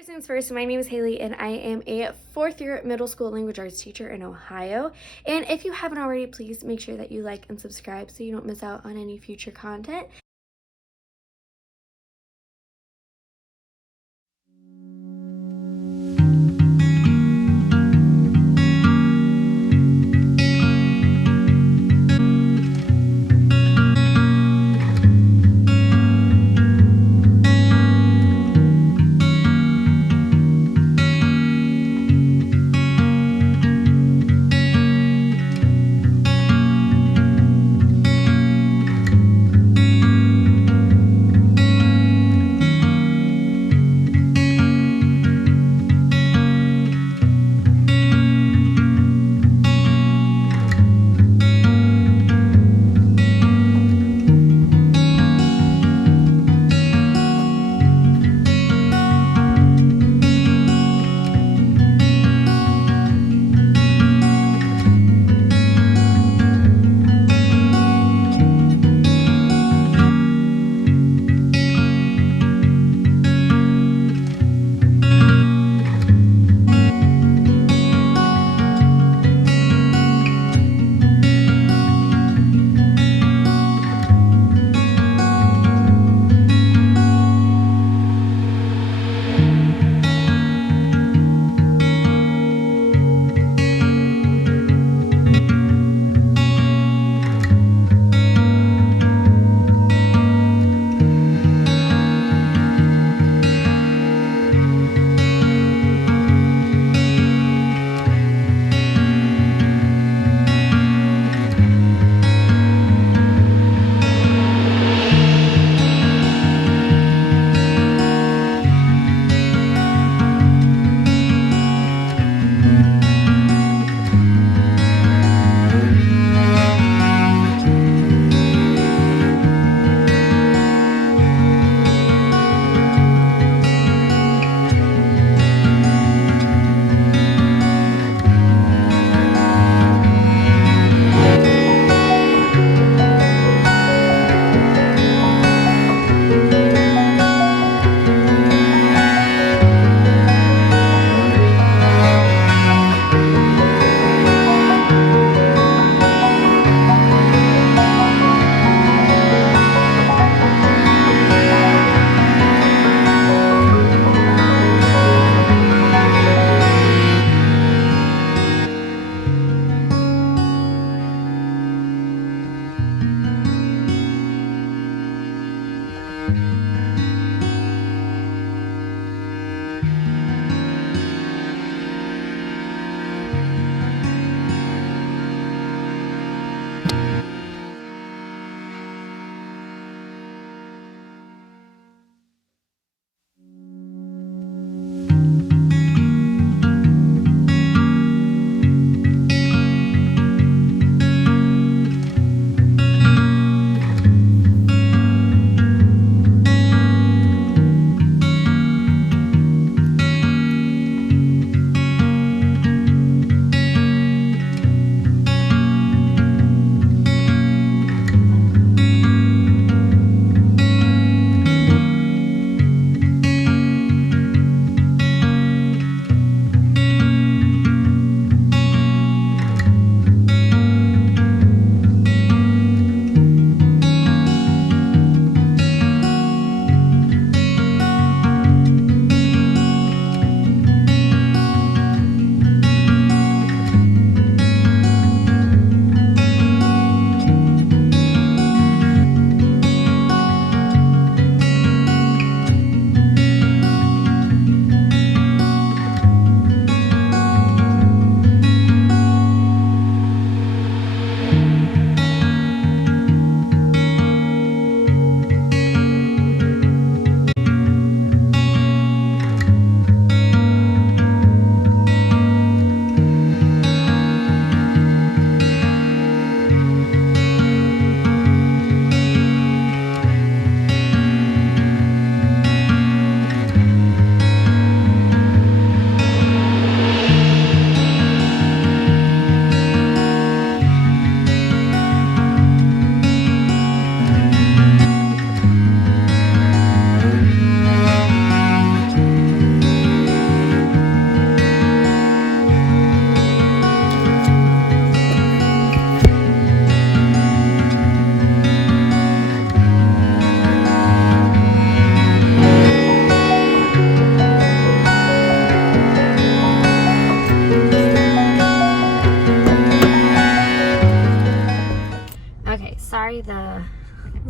First things first, my name is Haley and I am a fourth year middle school language arts teacher in Ohio. And if you haven't already, please make sure that you like and subscribe so you don't miss out on any future content.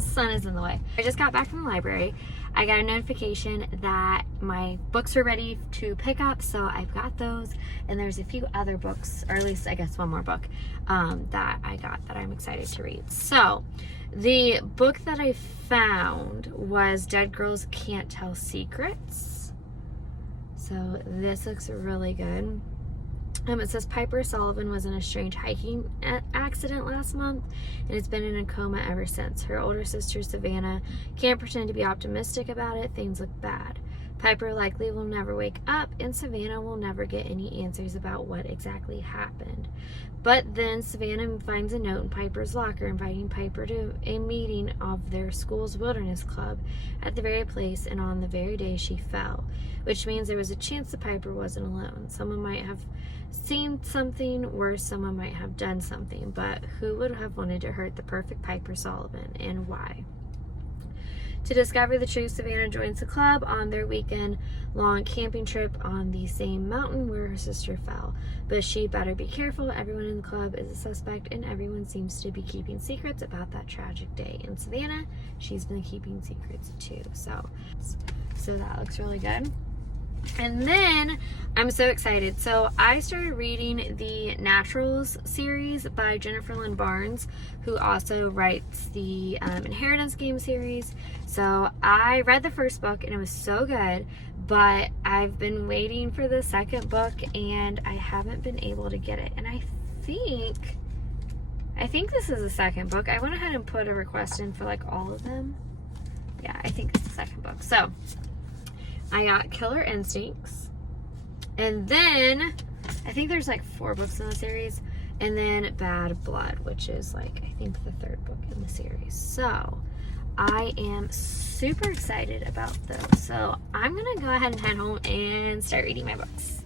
The sun is in the way. I just got back from the library. I got a notification that my books are ready to pick up, so I've got those. And there's a few other books, or at least I guess one more book that I got that I'm excited to read. So the book that I found was Dead Girls Can't Tell Secrets. So this looks really good. It says Piper Sullivan was in a strange hiking accident last month and has been in a coma ever since. Her older sister Savannah can't pretend to be optimistic about it. Things look bad. Piper likely will never wake up, and Savannah will never get any answers about what exactly happened. But then Savannah finds a note in Piper's locker inviting Piper to a meeting of their school's wilderness club at the very place and on the very day she fell, which means there was a chance that Piper wasn't alone. Someone might have seen something worse, someone might have done something, but who would have wanted to hurt the perfect Piper Sullivan, and why? To discover the truth, Savannah joins the club on their weekend-long camping trip on the same mountain where her sister fell. But she better be careful. Everyone in the club is a suspect, and everyone seems to be keeping secrets about that tragic day. And Savannah, she's been keeping secrets too. So that looks really good. And then I'm so excited. So I started reading the Naturals series by Jennifer Lynn Barnes, who also writes the Inheritance Game series. So I read the first book and it was so good, but I've been waiting for the second book and I haven't been able to get it. And I think this is the second book. I went ahead and put a request in for like all of them. Yeah, I think it's the second book. So I got Killer Instincts, and then I think there's like 4 books in the series, and then Bad Blood, which is like I think the 3rd book in the series. So I am super excited about those. So I'm gonna go ahead and head home and start reading my books.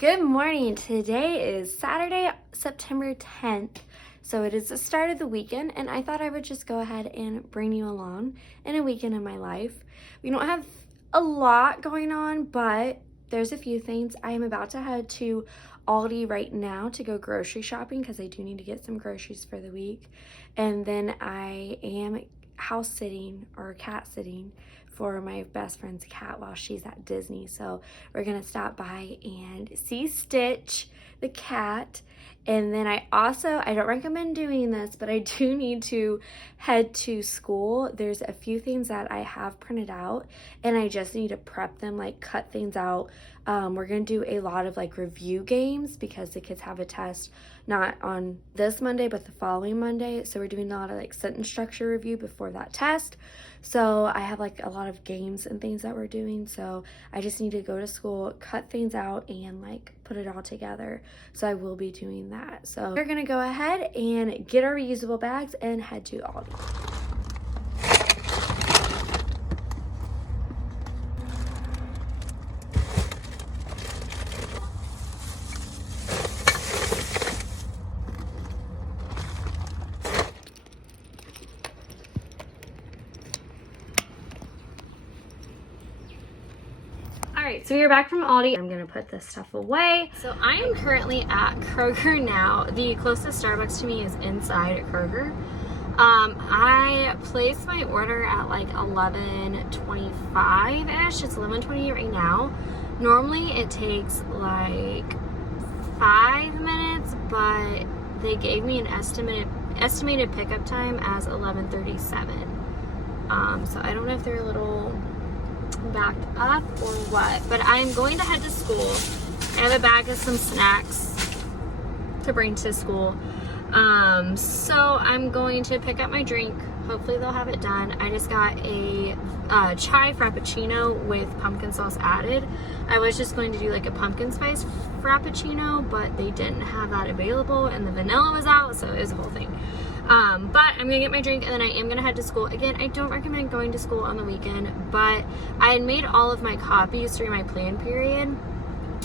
Good morning. Today is Saturday, September 10th. So it is the start of the weekend, and I thought I would just go ahead and bring you along in a weekend in my life. We don't have a lot going on, but there's a few things. I am about to head to Aldi right now to go grocery shopping because I do need to get some groceries for the week. And then I am house sitting or cat sitting for my best friend's cat while she's at Disney. So we're gonna stop by and see Stitch, the cat. And then I don't recommend doing this, but I do need to head to school. There's a few things that I have printed out and I just need to prep them, like cut things out. We're gonna do a lot of like review games because the kids have a test not on this Monday, but the following Monday. So we're doing a lot of like sentence structure review before that test. So I have like a lot of games and things that we're doing. So I just need to go to school, cut things out, and like put it all together. So I will be doing that. So we're gonna go ahead and get our reusable bags and head to Aldi. Alright, so we are back from Aldi. I'm gonna put this stuff away. So I am currently at Kroger now. The closest Starbucks to me is inside at Kroger. I placed my order at like 11:25-ish. It's 11:20 right now. Normally it takes like 5 minutes, but they gave me an estimated pickup time as 11:37. So I don't know if they're a little backed up or what, but I'm going to head to school. I have a bag of some snacks to bring to school. So I'm going to pick up my drink. Hopefully they'll have it done. I just got a chai frappuccino with pumpkin sauce added. I was just going to do like a pumpkin spice frappuccino, but they didn't have that available and the vanilla was out, so it was a whole thing. But I'm gonna get my drink and then I am gonna head to school. Again, I don't recommend going to school on the weekend, but I had made all of my copies during my plan period.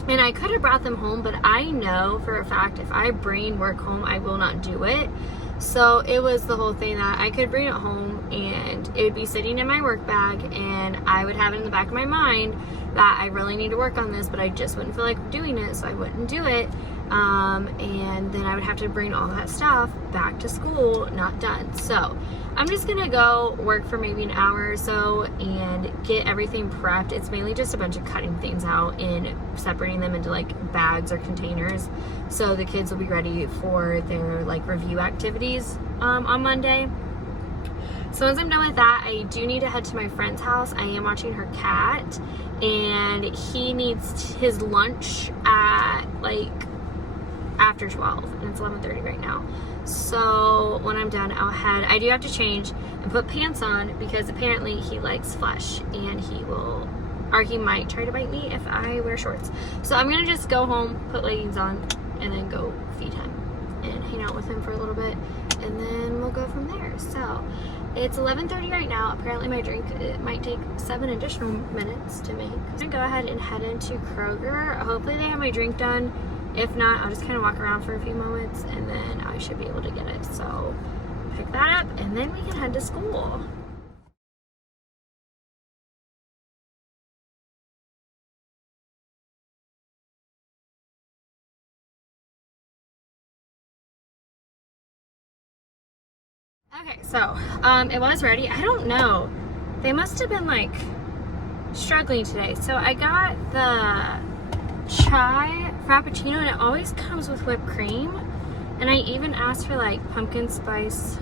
And I could have brought them home, but I know for a fact if I bring work home, I will not do it. So it was the whole thing that I could bring it home and it would be sitting in my work bag and I would have it in the back of my mind that I really need to work on this, but I just wouldn't feel like doing it, so I wouldn't do it. And then I would have to bring all that stuff back to school, not done. So I'm just gonna go work for maybe an hour or so and get everything prepped. It's mainly just a bunch of cutting things out and separating them into like bags or containers, so the kids will be ready for their like review activities on Monday. So once I'm done with that, I do need to head to my friend's house. I am watching her cat and he needs his lunch at like after 12 and it's 11:30 right now. So when I'm done, I'll head. I do have to change and put pants on because apparently he likes flesh and he might try to bite me if I wear shorts. So I'm gonna just go home, put leggings on, and then go feed him and hang out with him for a little bit, and then we'll go from there. So it's 11:30 right now. Apparently my drink, it might take 7 additional minutes to make. I'm gonna go ahead and head into Kroger. Hopefully they have my drink done. If not, I'll just kind of walk around for a few moments and then I should be able to get it. So pick that up and then we can head to school. Okay, so it was ready. I don't know. They must have been like struggling today. So I got the chai frappuccino and it always comes with whipped cream, and I even asked for like pumpkin spice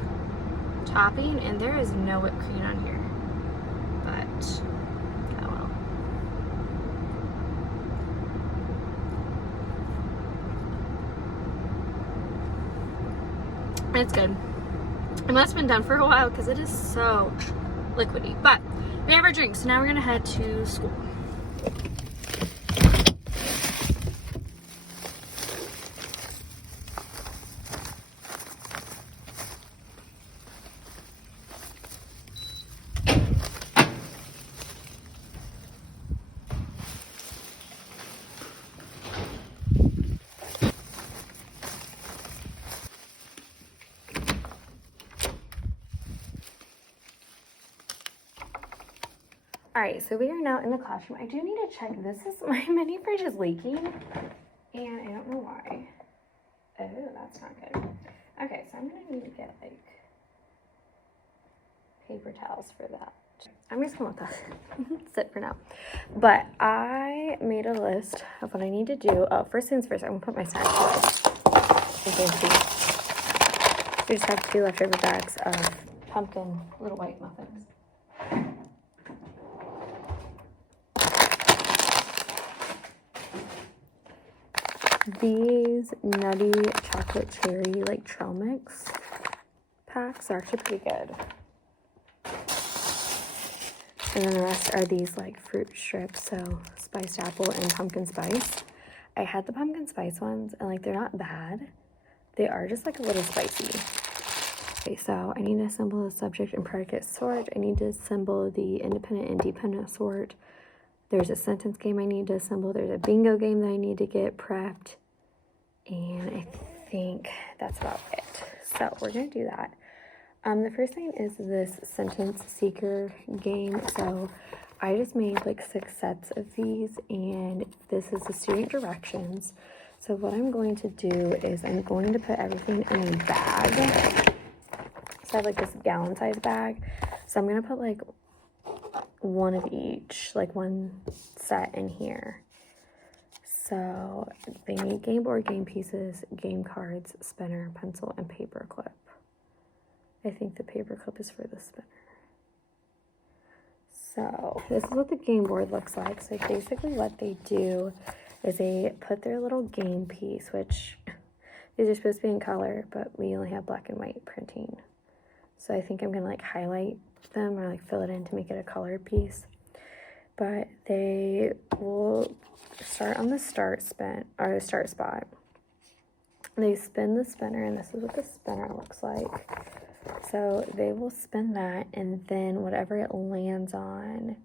topping and there is no whipped cream on here, but oh well. It's good. It must have been done for a while because it is so liquidy, but we have our drink, so now we're gonna head to school. All right, so we are now in the classroom. I do need to check. My mini fridge is leaking, and I don't know why. Oh, that's not good. Okay, so I'm gonna need to get like paper towels for that. I'm just gonna let that sit for now. But I made a list of what I need to do. Oh, first things first, I'm gonna put my snacks away. You can see. We just have 2 leftover bags of pumpkin little white muffins. These nutty chocolate cherry like trail mix packs are actually pretty good. And then the rest are these like fruit strips, so spiced apple and pumpkin spice. I had the pumpkin spice ones and like they're not bad. They are just like a little spicy. Okay, so I need to assemble the subject and predicate sort. I need to assemble the independent and dependent sort. There's a sentence game I need to assemble. There's a bingo game that I need to get prepped. And I think that's about it. So we're going to do that. The first thing is this sentence seeker game. So I just made like 6 sets of these, and this is the student directions. So what I'm going to do is I'm going to put everything in a bag. So I have like this gallon size bag. So I'm going to put like one of each, like one set in here. So they need game board, game pieces, game cards, spinner, pencil, and paper clip. I think the paper clip is for the spinner. So this is what the game board looks like. So basically what they do is they put their little game piece, which these are supposed to be in color, but we only have black and white printing. So I think I'm gonna like highlight them or like fill it in to make it a colored piece. But they will start on the start spin or the start spot. They spin the spinner, and this is what the spinner looks like. So they will spin that, and then whatever it lands on,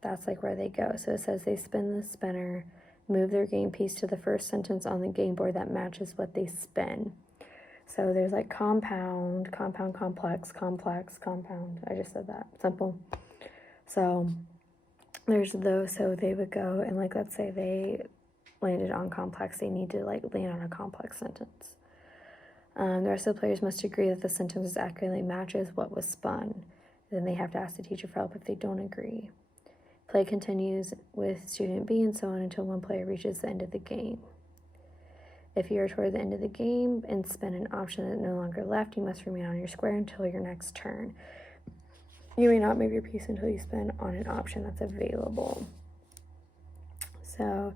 that's like where they go. So it says they spin the spinner, move their game piece to the first sentence on the game board that matches what they spin. So there's like compound, compound, complex, complex, compound. I just said that. Simple. So there's those. So they would go and like, let's say they landed on complex. They need to like land on a complex sentence. The rest of the players must agree that the sentence accurately matches what was spun. Then they have to ask the teacher for help if they don't agree. Play continues with student B and so on until one player reaches the end of the game. If you are toward the end of the game and spin an option that no longer left, you must remain on your square until your next turn. You may not move your piece until you spin on an option that's available. So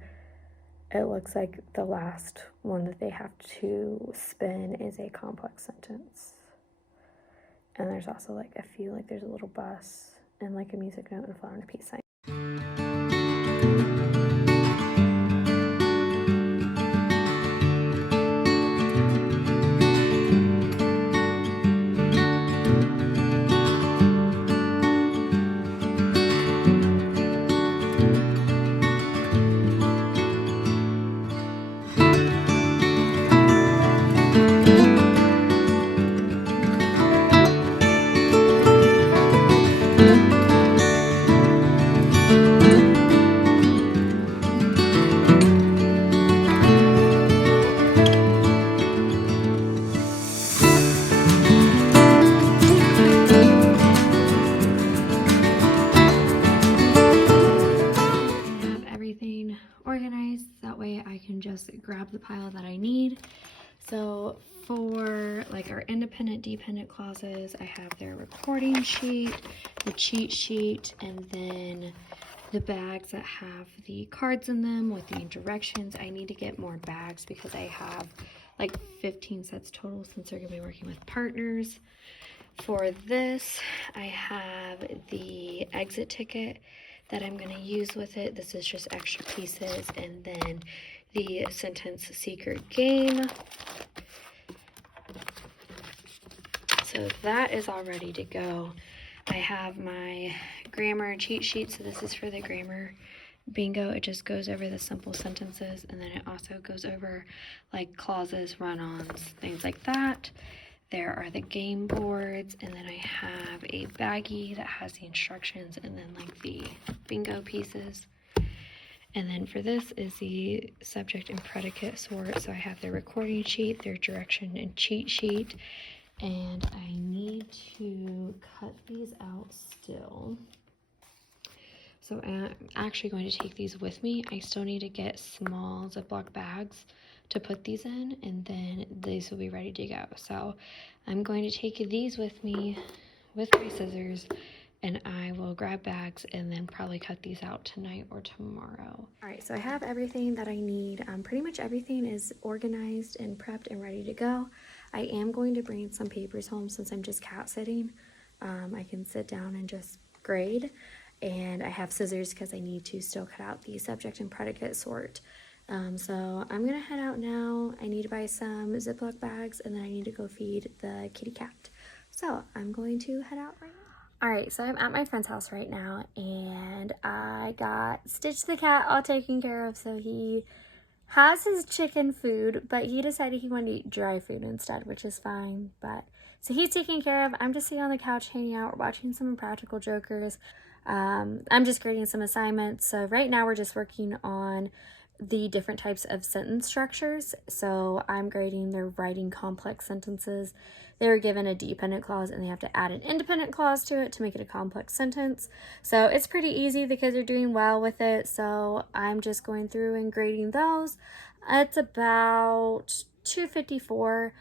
it looks like the last one that they have to spin is a complex sentence. And there's also like a few, like there's a little bus and like a music note and a flower and a peace sign. Organized, that way I can just grab the pile that I need. So for like our independent dependent clauses, I have their recording sheet, the cheat sheet, and then the bags that have the cards in them with the directions. I need to get more bags because I have like 15 sets total since they're gonna be working with partners. For this, I have the exit ticket that I'm going to use with it. This is just extra pieces, and then the sentence secret game. So that is all ready to go. I have my grammar cheat sheet, so this is for the grammar bingo. It just goes over the simple sentences, and then it also goes over like clauses, run-ons, things like that. There are the game boards, and then I have a baggie that has the instructions and then like the bingo pieces. And then for this is the subject and predicate sort. So I have their recording sheet, their direction and cheat sheet, and I need to cut these out still. So I'm actually going to take these with me. I still need to get small Ziploc bags to put these in, and then these will be ready to go. So I'm going to take these with me with my scissors, and I will grab bags and then probably cut these out tonight or tomorrow. All right, so I have everything that I need. Pretty much everything is organized and prepped and ready to go. I am going to bring some papers home since I'm just cat sitting. I can sit down and just grade, and I have scissors because I need to still cut out the subject and predicate sort. So I'm gonna head out now. I need to buy some Ziploc bags, and then I need to go feed the kitty cat. So I'm going to head out right now. All right, so I'm at my friend's house right now, and I got Stitch the cat all taken care of. So he has his chicken food, but he decided he wanted to eat dry food instead, which is fine. But so he's taken care of. I'm just sitting on the couch hanging out, watching some Impractical Jokers. I'm just grading some assignments. So right now we're just working on the different types of sentence structures. So I'm grading their writing complex sentences. They were given a dependent clause and they have to add an independent clause to it to make it a complex sentence. So it's pretty easy. The kids are doing well with it. So I'm just going through and grading those. It's about 254.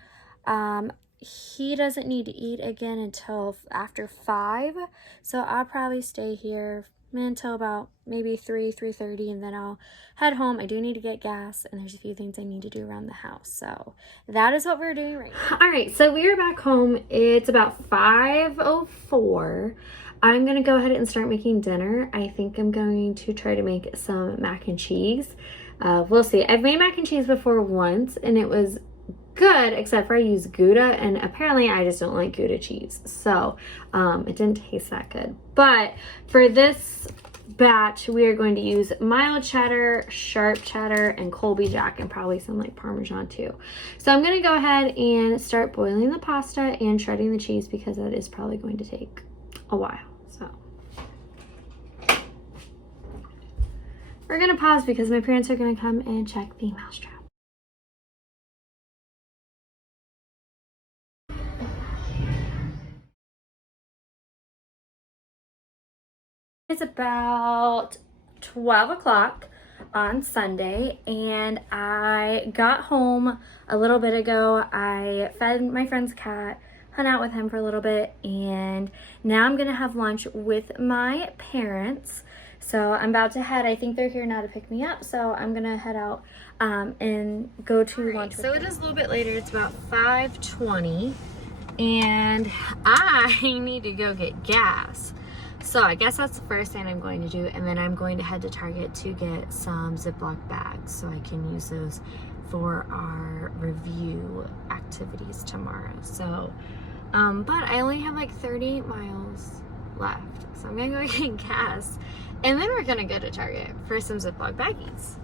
He doesn't need to eat again until after 5. So I'll probably stay here until about maybe 3:30, and then I'll head home. I do need to get gas, and there's a few things I need to do around the house. So that is what we're doing right now. All right, so we are back home. It's about 5:04. I'm gonna go ahead and start making dinner. I think I'm going to try to make some mac and cheese. We'll see. I've made mac and cheese before once, and it was good, except for I used Gouda, and apparently I just don't like Gouda cheese, so it didn't taste that good. But for this batch, we are going to use mild cheddar, sharp cheddar, and Colby Jack, and probably some like Parmesan too. So I'm going to go ahead and start boiling the pasta and shredding the cheese, because that is probably going to take a while. So we're going to pause because my parents are going to come and check the mousetrap. It's about 12 o'clock on Sunday, and I got home a little bit ago. I fed my friend's cat, hung out with him for a little bit, and now I'm gonna have lunch with my parents. So I'm about to head. I think they're here now to pick me up, so I'm gonna head out and go to lunch with them. So it is a little bit later. It's about 5:20, and I need to go get gas. So I guess that's the first thing I'm going to do, and then I'm going to head to Target to get some Ziploc bags so I can use those for our review activities tomorrow. So, but I only have like 30 miles left, so I'm gonna go get gas, and then we're gonna go to Target for some Ziploc baggies.